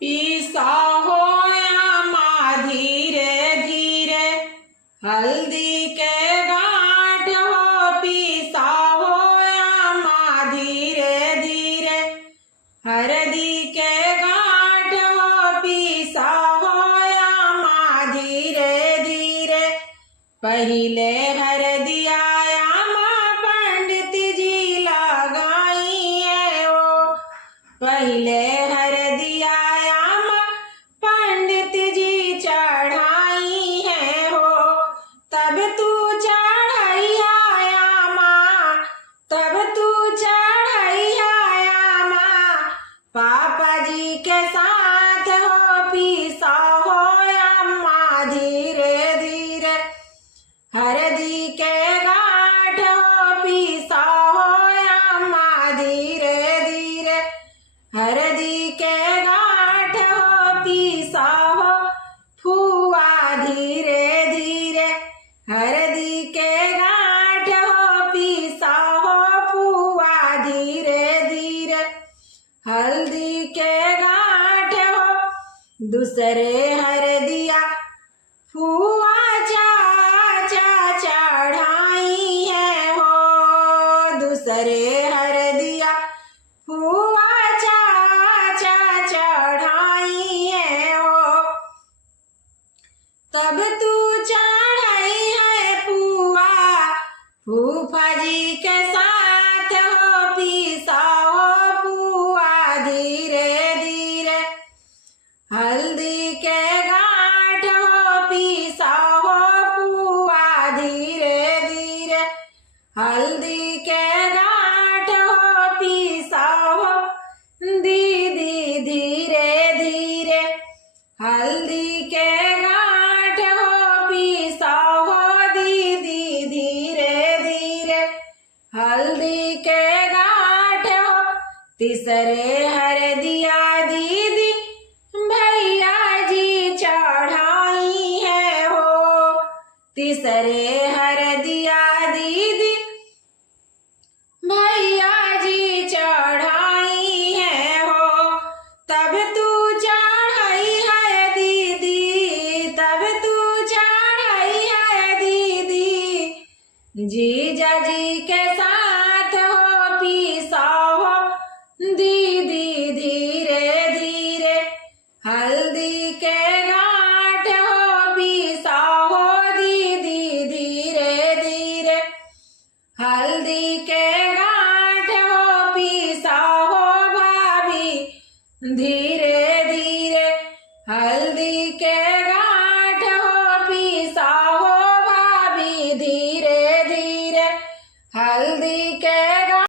पीसा हो आमा धीरे धीरे हल्दी के गांठ हो पीसा हो आमा धीरे धीरे हरदी के गांठ हो पीसा हो आमा धीरे धीरे पहिले हरदिया आमा पंडित जी लगाई है ओ पहिले हरदिया आमा पंडित जी चढ़ाई है हो तब तू चढ़ाई आमा तब तू चढ़ाई आमा पापा जी के साथ हो पीसा हो आमा धीरे धीरे हरदी के गांठ हो पीसा हो आमा धीरे धीरे हरदी के गांठ हो पीसा हो फुआ धीरे धीरे हरदी के गांठ हो पीसा हो फुआ धीरे धीरे हल्दी के गांठ हो दूसरे हरदिया फुआ चाचा चढ़ाई है हो दूसरे हरदिया फुआ चाचा चढ़ाई है हो तब तू चढ़ाई है फुआ फूफा जी के साथ हो पीसा हो फुआ धीरे धीरे हल्दी के गांठ हो पीसा हो फुआ धीरे धीरे हल्दी के गांठ हो पीसा हो दीदी धीरे धीरे हल्दी के गांठ हो पीसा हो दीदी धीरे धीरे हल्दी के गांठ हो तीसरे हरदिया दीदी भैया जी चढ़ाई है हो तीसरे हरदिया दीदी भैया जी चढ़ाई है हो तब तू चढ़ाई है दीदी तब तू चढ़ाई है दीदी जीजा जी के साथ हो पीसा हो दीदी धीरे धीरे हल्दी के गांठ हो पीसा हो दीदी धीरे धीरे हल्दी के गांठ हो पीसा हो भाभी धीरे धीरे हल्दी के गांठ हो पीसा हो भाभी धीरे धीरे